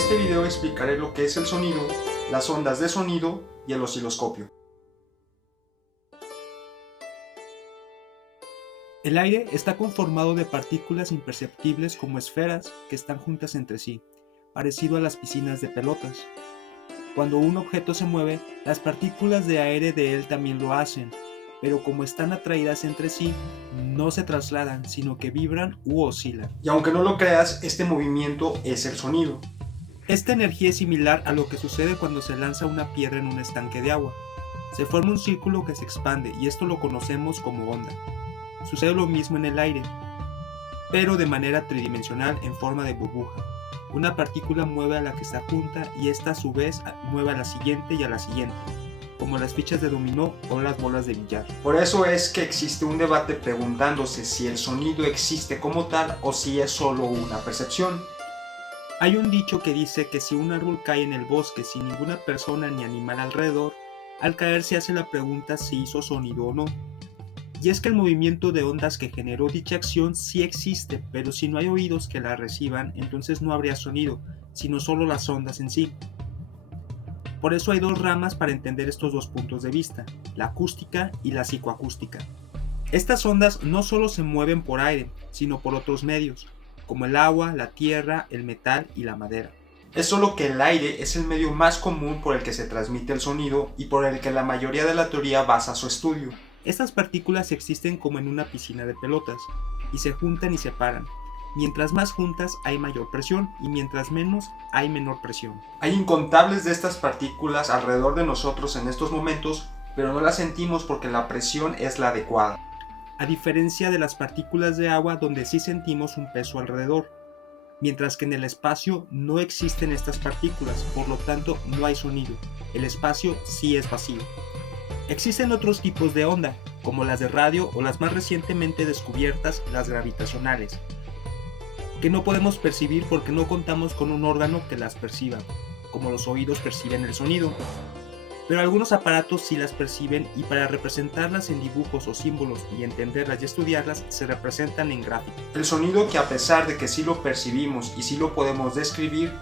este video explicaré lo que es el sonido, las ondas de sonido y el osciloscopio. El aire está conformado de partículas imperceptibles como esferas que están juntas entre sí, parecido a las piscinas de pelotas. Cuando un objeto se mueve, las partículas de aire de él también lo hacen, pero como están atraídas entre sí, no se trasladan, sino que vibran u oscilan. Y aunque no lo creas, este movimiento es el sonido. Esta energía es similar a lo que sucede cuando se lanza una piedra en un estanque de agua. Se forma un círculo que se expande y esto lo conocemos como onda. Sucede lo mismo en el aire, pero de manera tridimensional en forma de burbuja. Una partícula mueve a la que está junta y esta a su vez mueve a la siguiente y a la siguiente, como las fichas de dominó o las bolas de billar. Por eso es que existe un debate preguntándose si el sonido existe como tal o si es solo una percepción. Hay un dicho que dice que si un árbol cae en el bosque sin ninguna persona ni animal alrededor, al caer se hace la pregunta si hizo sonido o no. Y es que el movimiento de ondas que generó dicha acción sí existe, pero si no hay oídos que la reciban, entonces no habría sonido, sino solo las ondas en sí. Por eso hay dos ramas para entender estos dos puntos de vista, la acústica y la psicoacústica. Estas ondas no solo se mueven por aire, sino por otros medios, como el agua, la tierra, el metal y la madera. Es solo que el aire es el medio más común por el que se transmite el sonido y por el que la mayoría de la teoría basa su estudio. Estas partículas existen como en una piscina de pelotas, y se juntan y se separan. Mientras más juntas hay mayor presión y mientras menos hay menor presión. Hay incontables de estas partículas alrededor de nosotros en estos momentos, pero no las sentimos porque la presión es la adecuada. A diferencia de las partículas de agua donde sí sentimos un peso alrededor, mientras que en el espacio no existen estas partículas, por lo tanto no hay sonido, el espacio sí es vacío. Existen otros tipos de onda, como las de radio o las más recientemente descubiertas, las gravitacionales, que no podemos percibir porque no contamos con un órgano que las perciba, como los oídos perciben el sonido. Pero algunos aparatos sí las perciben y para representarlas en dibujos o símbolos y entenderlas y estudiarlas se representan en gráficos. El sonido, que a pesar de que sí lo percibimos y sí lo podemos describir,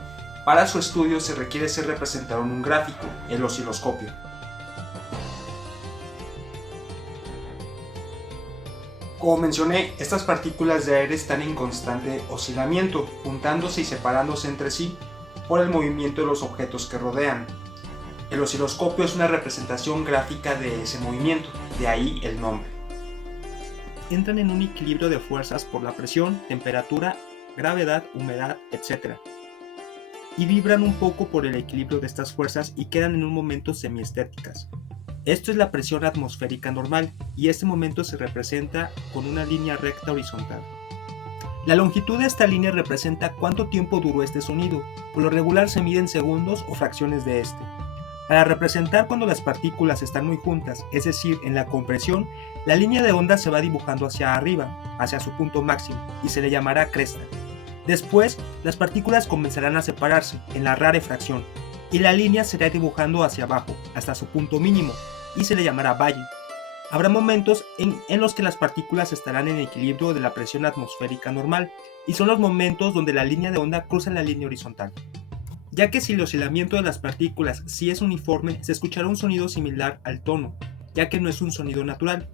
para su estudio se requiere ser representado en un gráfico, el osciloscopio. Como mencioné, estas partículas de aire están en constante oscilamiento, juntándose y separándose entre sí por el movimiento de los objetos que rodean. El osciloscopio es una representación gráfica de ese movimiento, de ahí el nombre. Entran en un equilibrio de fuerzas por la presión, temperatura, gravedad, humedad, etc. Y vibran un poco por el equilibrio de estas fuerzas y quedan en un momento semiestáticas. Esto es la presión atmosférica normal y este momento se representa con una línea recta horizontal. La longitud de esta línea representa cuánto tiempo duró este sonido, por lo regular se mide en segundos o fracciones de este. Para representar cuando las partículas están muy juntas, es decir, en la compresión, la línea de onda se va dibujando hacia arriba, hacia su punto máximo, y se le llamará cresta. Después, las partículas comenzarán a separarse en la rarefacción, y la línea se irá dibujando hacia abajo, hasta su punto mínimo, y se le llamará valle. Habrá momentos en los que las partículas estarán en equilibrio de la presión atmosférica normal, y son los momentos donde la línea de onda cruza la línea horizontal. Ya que si el oscilamiento de las partículas sí es uniforme, se escuchará un sonido similar al tono, ya que no es un sonido natural.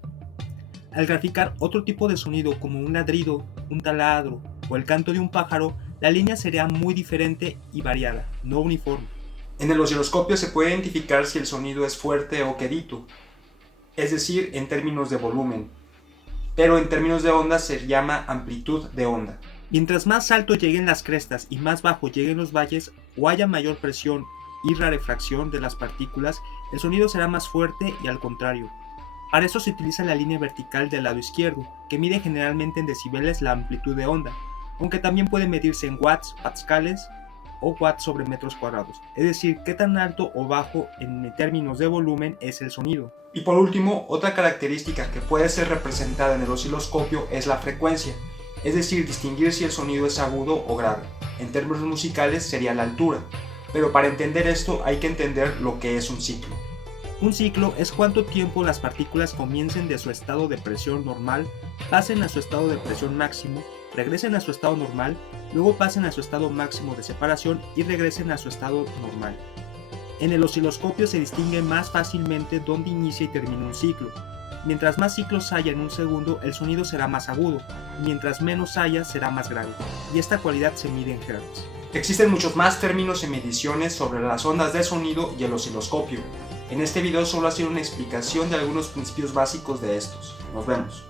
Al graficar otro tipo de sonido como un ladrido, un taladro o el canto de un pájaro, la línea será muy diferente y variada, no uniforme. En el osciloscopio se puede identificar si el sonido es fuerte o quedito, es decir, en términos de volumen, pero en términos de onda se llama amplitud de onda. Mientras más alto lleguen las crestas y más bajo lleguen los valles o haya mayor presión y rarefacción de las partículas, el sonido será más fuerte y al contrario. Para eso se utiliza la línea vertical del lado izquierdo, que mide generalmente en decibeles la amplitud de onda, aunque también puede medirse en watts, pascales o watts sobre metros cuadrados, es decir, qué tan alto o bajo en términos de volumen es el sonido. Y por último, otra característica que puede ser representada en el osciloscopio es la frecuencia, es decir, distinguir si el sonido es agudo o grave. En términos musicales sería la altura, pero para entender esto hay que entender lo que es un ciclo. Un ciclo es cuánto tiempo las partículas comiencen de su estado de presión normal, pasen a su estado de presión máximo regresen a su estado normal, luego pasen a su estado máximo de separación y regresen a su estado normal. En el osciloscopio se distingue más fácilmente dónde inicia y termina un ciclo. Mientras más ciclos haya en un segundo, el sonido será más agudo, mientras menos haya, será más grave, y esta cualidad se mide en Hz. Existen muchos más términos y mediciones sobre las ondas de sonido y el osciloscopio. En este video solo ha sido una explicación de algunos principios básicos de estos. Nos vemos.